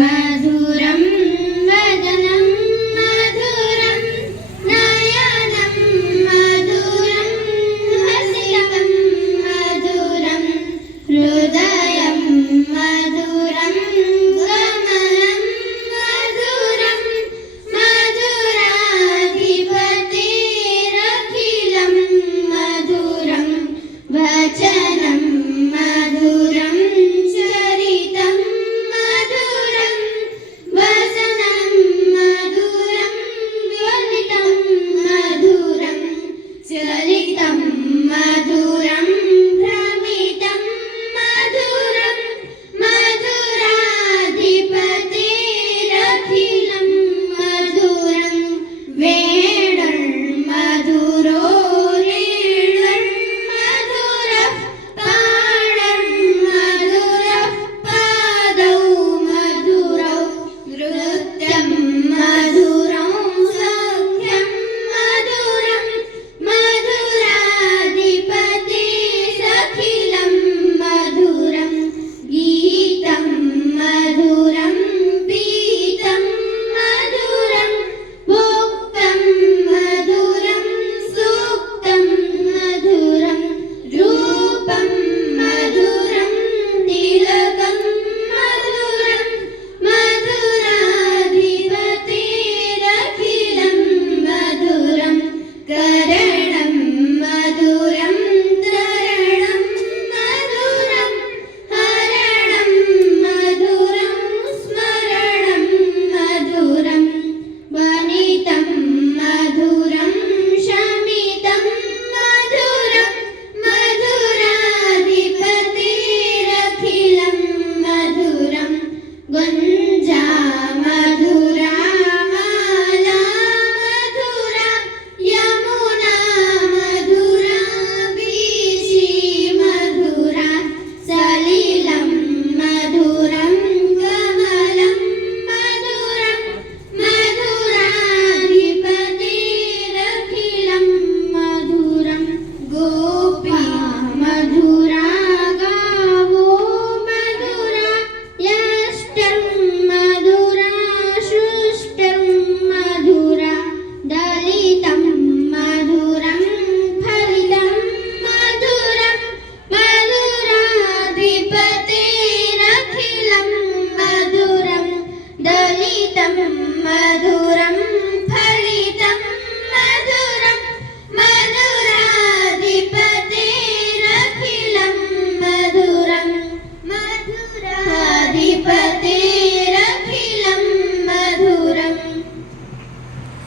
मधुरं वदनं मधुरं नयनं मधुरं हसितं मधुरं हृदयं मधुरं गमनं मधुरं मधुराधिपतिरखिलं मधुरं वचनं मधुरं चरितं मधुरं वसनं मधुरं ज्वलितं मधुरं चलितं मधुरं भ्रमितं मधुरं मधुराधिपतिरखिलं मधुरं वेणुर्मधुरो रेणुर्मधुरः पाणं मधुरः पादौ मधुरौ नृत्यं मधुरं सख्यं मधुरं मधुराधिपतिरखिलं मधुरं गीतं मधुरं पीतं मधुरं भुक्तं मधुरं सूक्तं मधुरं रूपं मधुरं तिलकं मधुरं मधुराधिपतिरखिलं मधुरं करणं मधुरं तरणं मधुरं हरणं मधुरं स्मरणं मधुरं वनितं मधुरं शमितं मधुरं मधुराधिपतिरखिलं मधुरं